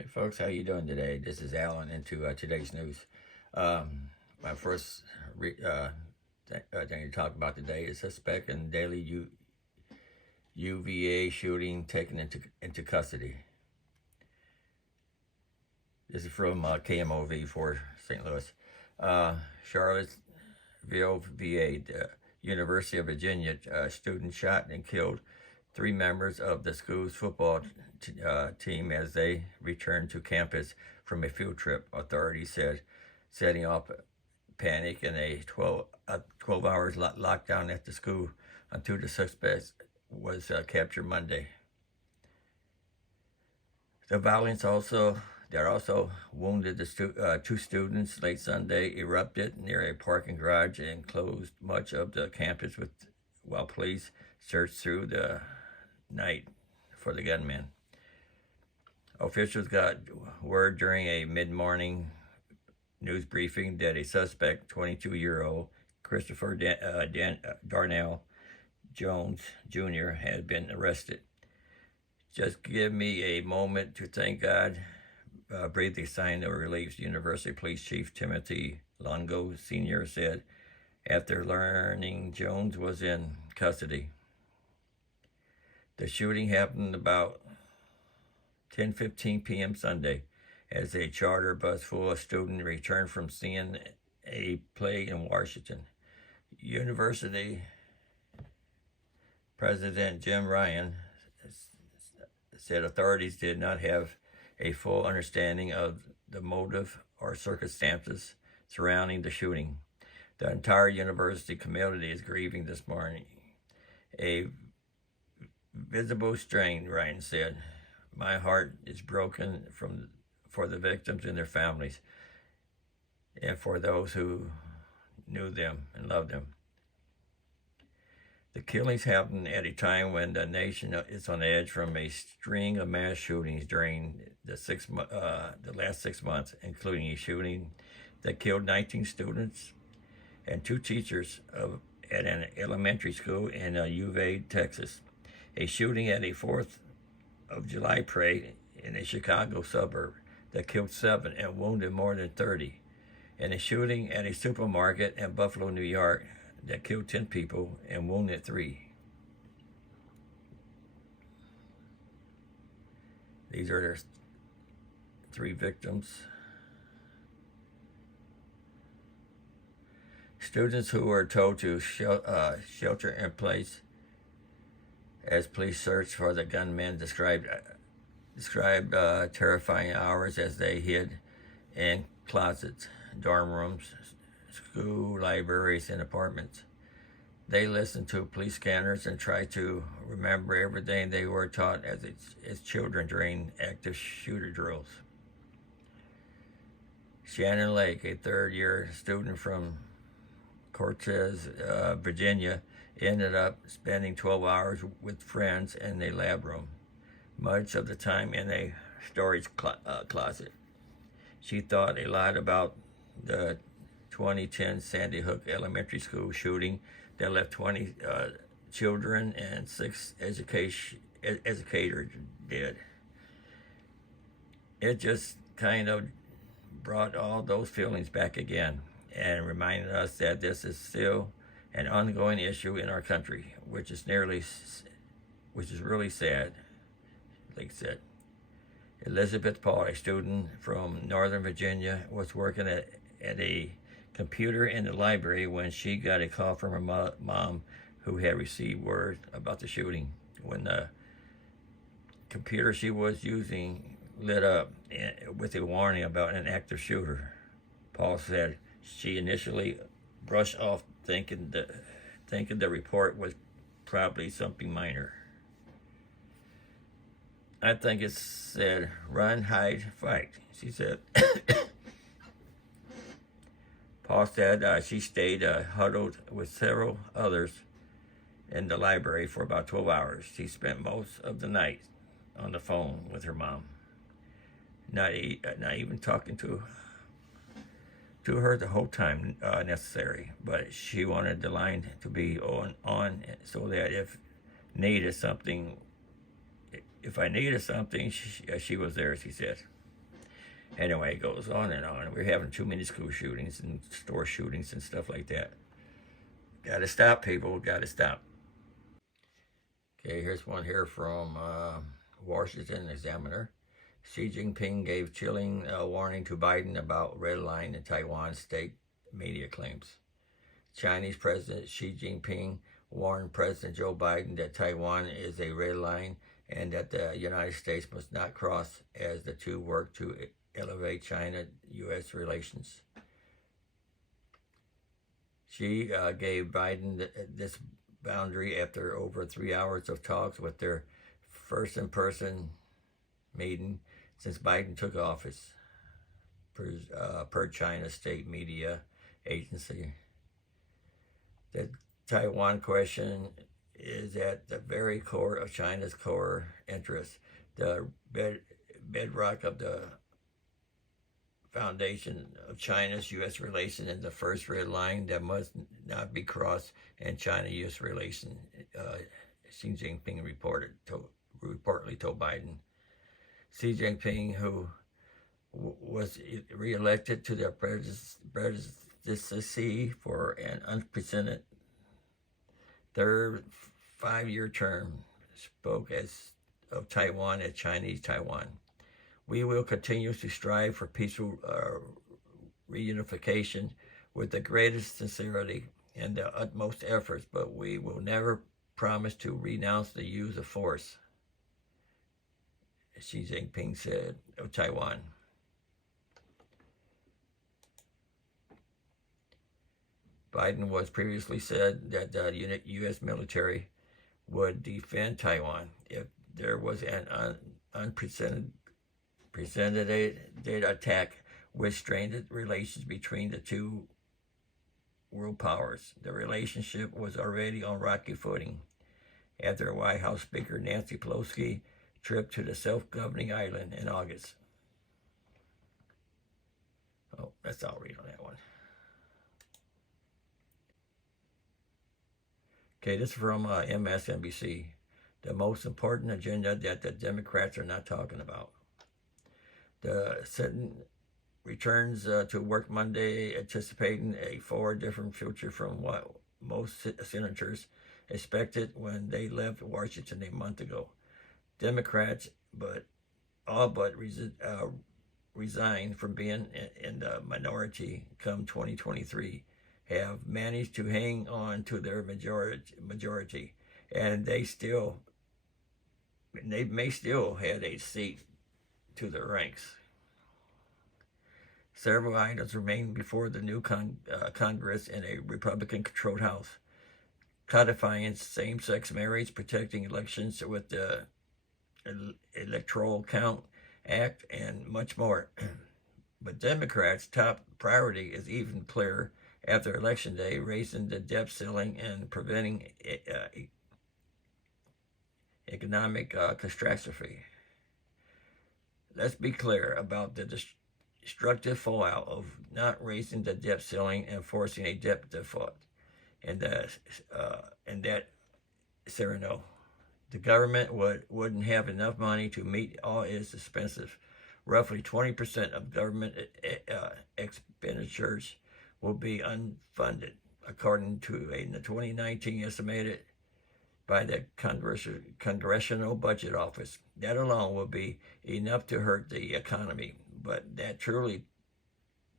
Hey folks, how you doing today? This is Alan into today's news. My first thing to talk about today is suspect in daily UVA shooting taken into custody. This is from KMOV for St. Louis. Charlottesville, VA, the University of Virginia student shot and killed 3 members of the school's football team as they returned to campus from a field trip, authorities said, setting off panic and a 12 hours lockdown at the school until the suspect was captured Monday. The violence that also wounded the 2 students late Sunday erupted near a parking garage and closed much of the campus while police searched through the night for the gunman. Officials got word during a mid-morning news briefing that a suspect, 22-year-old Christopher Darnell Jones Jr., had been arrested. Just give me a moment to thank God, breathed a sign of relief, University Police Chief Timothy Longo Sr. said after learning Jones was in custody. The shooting happened about 10:15 p.m. Sunday as a charter bus full of students returned from seeing a play in Washington. University President Jim Ryan said authorities did not have a full understanding of the motive or circumstances surrounding the shooting. The entire university community is grieving this morning. A visible strain, Ryan said. My heart is broken for the victims and their families, and for those who knew them and loved them. The killings happened at a time when the nation is on edge from a string of mass shootings during the last 6 months, including a shooting that killed 19 students and 2 teachers at an elementary school in Uvalde, Texas. A shooting at a 4th of July parade in a Chicago suburb that killed 7 and wounded more than 30. And a shooting at a supermarket in Buffalo, New York that killed 10 people and wounded 3. These are their 3 victims. Students who were told to shelter in place as police searched for the gunman described terrifying hours as they hid in closets, dorm rooms, school libraries, and apartments. They listened to police scanners and tried to remember everything they were taught as children during active shooter drills. Shannon Lake, a 3rd-year student from Cortez, Virginia, ended up spending 12 hours with friends in a lab room, much of the time in a storage closet. She thought a lot about the 2010 Sandy Hook Elementary School shooting that left 20 children and 6 educators dead. It just kind of brought all those feelings back again and reminded us that this is still an ongoing issue in our country, which is really sad, Lake said. Elizabeth Paul, a student from Northern Virginia, was working at a computer in the library when she got a call from her mom, who had received word about the shooting. When the computer she was using lit up with a warning about an active shooter, Paul said she initially brushed off thinking the report was probably something minor. I think it said, run, hide, fight, she said. Paul said she stayed huddled with several others in the library for about 12 hours. She spent most of the night on the phone with her mom, not even talking to her the whole time necessary, but she wanted the line to be on so that if I needed something, she was there, she said. Anyway, it goes on and on. We're having too many school shootings and store shootings and stuff like that. Gotta stop, people. Gotta stop. Okay, here's one here from Washington Examiner. Xi Jinping gave chilling warning to Biden about red line in Taiwan, state media claims. Chinese President Xi Jinping warned President Joe Biden that Taiwan is a red line and that the United States must not cross as the two work to elevate China-U.S. relations. Xi gave Biden this boundary after over 3 hours of talks with their first in-person meeting since Biden took office, per China state media agency. The Taiwan question is at the very core of China's core interests, the bedrock of the foundation of China's U.S. relation, and the first red line that must not be crossed in China-U.S. relation, Xi Jinping reportedly told Biden. Xi Jinping, who was reelected to the presidency for an unprecedented third 5-year term, spoke of Taiwan as Chinese Taiwan. We will continue to strive for peaceful reunification with the greatest sincerity and the utmost efforts, but we will never promise to renounce the use of force, Xi Jinping said of Taiwan. Biden was previously said that the U.S. military would defend Taiwan if there was an unprecedented attack which strained relations between the two world powers. The relationship was already on rocky footing after White House Speaker Nancy Pelosi trip to the self-governing island in August. Oh, that's all I'll read on that one. Okay, this is from MSNBC. The most important agenda that the Democrats are not talking about. The Senate returns to work Monday, anticipating a far different future from what most senators expected when they left Washington a month ago. Democrats, all but resigned from being in the minority come 2023, have managed to hang on to their majority, and they may still have a seat to their ranks. Several items remain before the new Congress in a Republican-controlled House, codifying same-sex marriage, protecting elections with the Electoral Count Act, and much more. But Democrats' top priority is even clearer after Election Day, raising the debt ceiling and preventing economic catastrophe. Let's be clear about the destructive fallout of not raising the debt ceiling and forcing a debt default. And that Sereno, the government wouldn't have enough money to meet all its expenses. Roughly 20% of government expenditures will be unfunded, according to a 2019 estimated by the Congressional Budget Office. That alone will be enough to hurt the economy, but that truly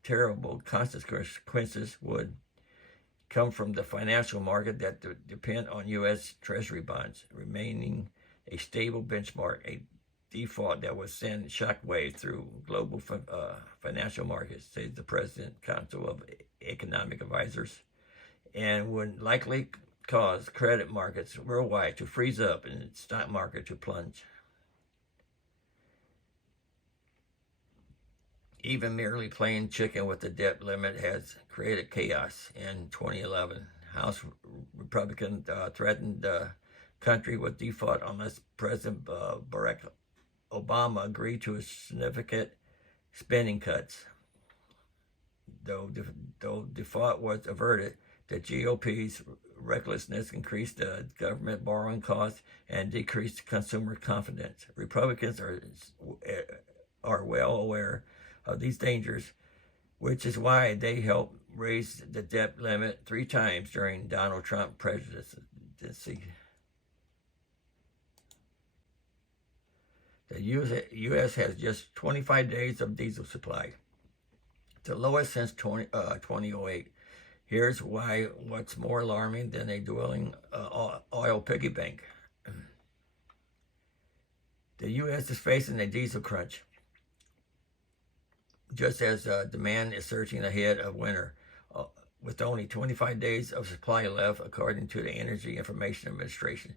terrible consequences would come from the financial market that depend on U.S. Treasury bonds remaining a stable benchmark, a default that would send shockwave through global financial markets, says the President Council of Economic Advisors, and would likely cause credit markets worldwide to freeze up and the stock market to plunge. Even merely playing chicken with the debt limit has created chaos. In 2011, House Republicans threatened the country with default unless President Barack Obama agreed to significant spending cuts. Though default was averted, the GOP's recklessness increased the government borrowing costs and decreased consumer confidence. Republicans are well aware of these dangers, which is why they helped raise the debt limit 3 times during Donald Trump presidency. The U.S. has just 25 days of diesel supply, the lowest since 2008. Here's what's more alarming than a dwindling oil piggy bank. The U.S. is facing a diesel crunch, just as demand is surging ahead of winter, with only 25 days of supply left, according to the Energy Information Administration.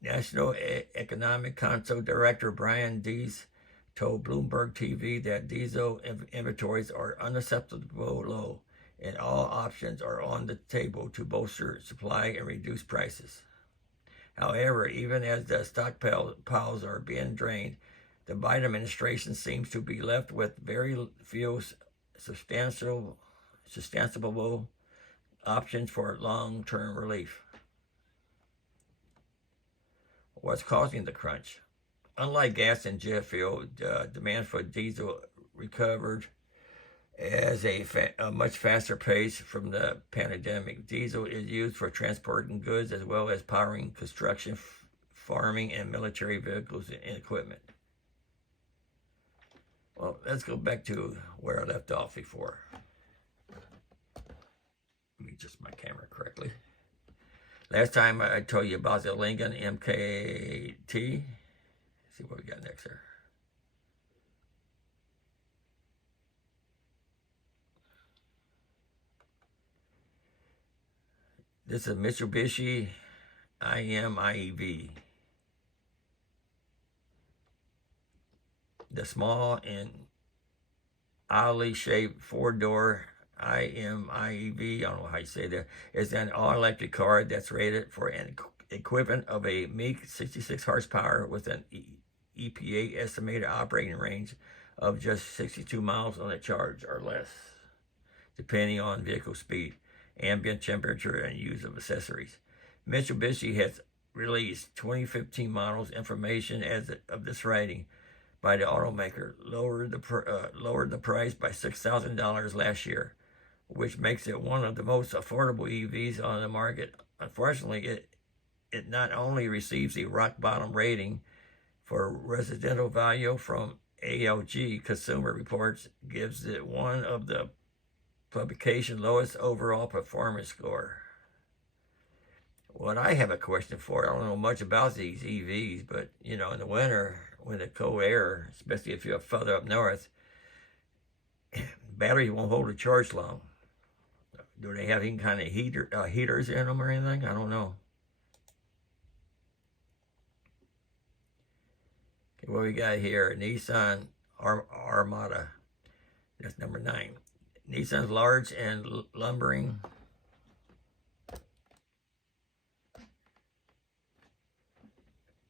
National Economic Council Director Brian Dees told Bloomberg TV that diesel inventories are unacceptable low, and all options are on the table to bolster supply and reduce prices. However, even as the stockpiles are being drained, the Biden administration seems to be left with very few substantial options for long-term relief. What's causing the crunch? Unlike gas and jet fuel, demand for diesel recovered at a much faster pace from the pandemic. Diesel is used for transporting goods as well as powering construction, farming, and military vehicles and equipment. Well, let's go back to where I left off before. Let me adjust my camera correctly. Last time I told you about the Lincoln MKT. Let's see what we got next here. This is Mitsubishi I Am IV. The small and oddly shaped 4-door I don't know how you say that, is an all-electric car that's rated for an equivalent of a meek 66 horsepower with an EPA estimated operating range of just 62 miles on a charge or less, depending on vehicle speed, ambient temperature, and use of accessories. Mitsubishi has released 2015 models information as of this writing by the automaker, lowered the price by $6,000 last year, which makes it one of the most affordable EVs on the market. Unfortunately, it not only receives a rock-bottom rating for residential value from ALG Consumer Reports, gives it one of the publication lowest overall performance score. What I have a question for, I don't know much about these EVs, but in the winter, with the cold air, especially if you're further up north, batteries won't hold a charge long. Do they have any kind of heaters in them or anything? I don't know. Okay, what we got here? Nissan Armada. That's number 9. Nissan's large and lumbering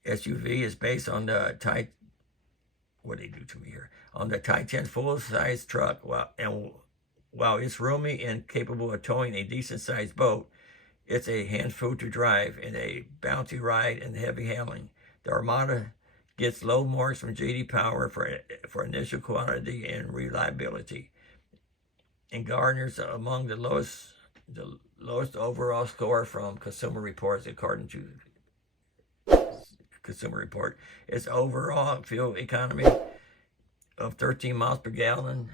SUV is based on the on the Titan full-size truck. While it's roomy and capable of towing a decent-sized boat, it's a handful to drive and a bouncy ride and heavy handling. The Armada gets low marks from J.D. Power for initial quality and reliability, and garners among the lowest overall score from Consumer Reports, according to Consumer Report. Its overall fuel economy of 13 miles per gallon,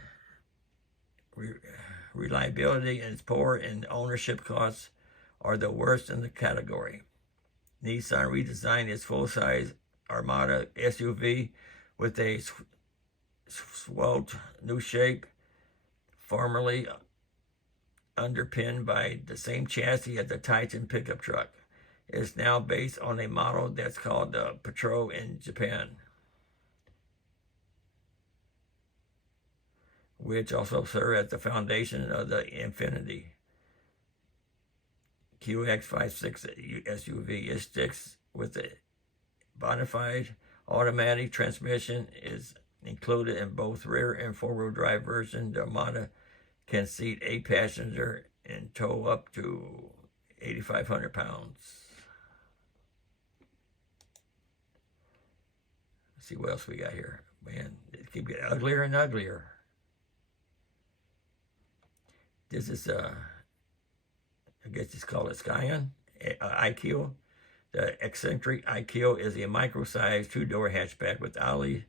reliability is poor, and ownership costs are the worst in the category. Nissan redesigned its full-size Armada SUV with a svelte new shape, formerly underpinned by the same chassis as the Titan pickup truck. It is now based on a model that's called the Patrol in Japan, which also served as the foundation of the Infiniti QX56 SUV. It sticks with the bona fide automatic transmission is included in both rear and four-wheel drive version. The Armada can seat 8 passengers and tow up to 8,500 pounds. Let's see what else we got here. Man, it keeps getting uglier and uglier. This is, I guess it's called a Scion IQ. The eccentric IQ is a micro-sized two-door hatchback with oddly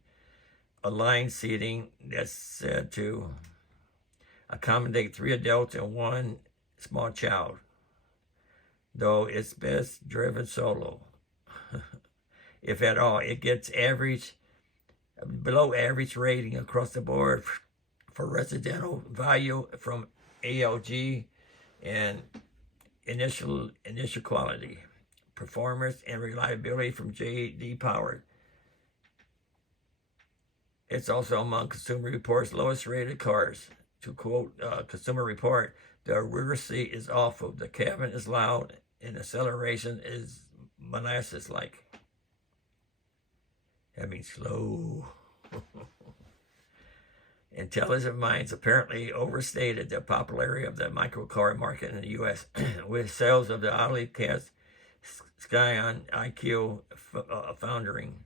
aligned seating that's said to accommodate 3 adults and 1 small child, though it's best driven solo. If at all, it gets below average rating across the board for residential value from ALG and initial quality, performance, and reliability from J.D. Power. It's also among Consumer Report's lowest rated cars. To quote Consumer Report, the rear seat is awful, the cabin is loud, and acceleration is molasses-like. That means slow. Intelligent minds apparently overstated the popularity of the microcar market in the U.S., with sales of the oddly cast Scion IQ foundering.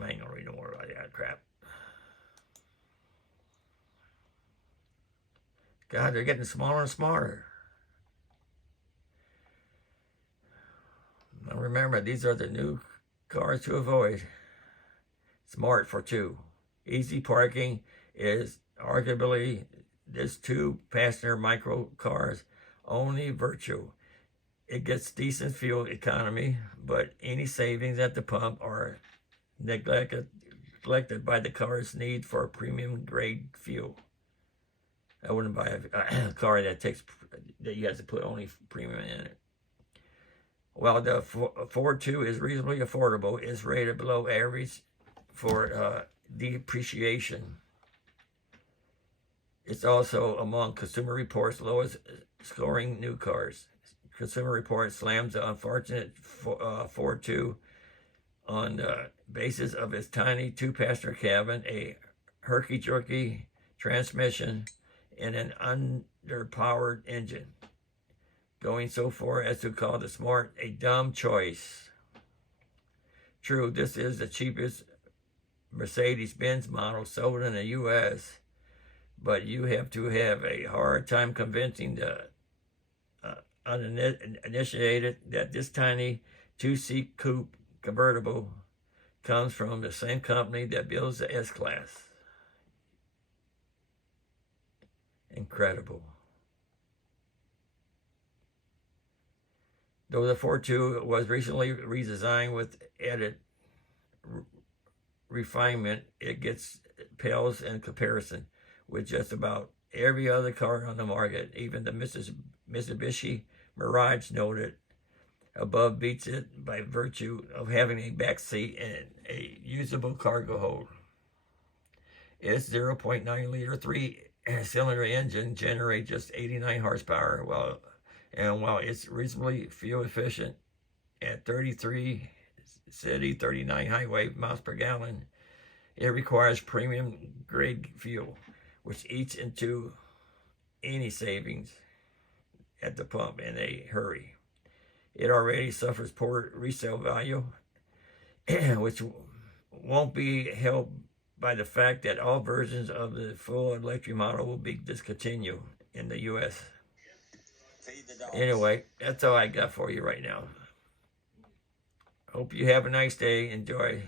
I ain't gonna read no more about that crap. God, they're getting smaller and smaller. Now remember, these are the new cars to avoid. Smart for 2. Easy parking is arguably this 2-passenger micro car's only virtue. It gets decent fuel economy, but any savings at the pump are neglected by the car's need for premium grade fuel. I wouldn't buy a car that you have to put only premium in it. While the Ford 2 is reasonably affordable, it's rated below average for depreciation. It's also among Consumer Report's lowest scoring new cars. Consumer Report slams the unfortunate Ford 2 on the basis of its tiny 2-passenger cabin, a herky-jerky transmission, and an underpowered engine, going so far as to call the Smart a dumb choice. True, this is the cheapest Mercedes-Benz model sold in the U.S., but you have to have a hard time convincing the uninitiated that this tiny 2-seat coupe convertible comes from the same company that builds the S-Class. Incredible. Though the Ford 2 was recently redesigned with added refinement, it pales in comparison with just about every other car on the market. Even the Mitsubishi Mirage noted above beats it by virtue of having a back seat and a usable cargo hold. Its 0.9-liter 3-cylinder engine generates just 89 horsepower, while it's reasonably fuel efficient at 33 city, 39 highway miles per gallon. It requires premium grade fuel, which eats into any savings at the pump in a hurry. It already suffers poor resale value, which won't be helped by the fact that all versions of the full electric model will be discontinued in the U.S. Anyway, that's all I got for you right now. Hope you have a nice day. Enjoy.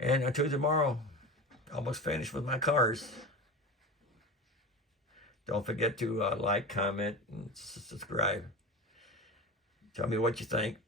And until tomorrow, almost finished with my cars. Don't forget to like, comment, and subscribe. Tell me what you think.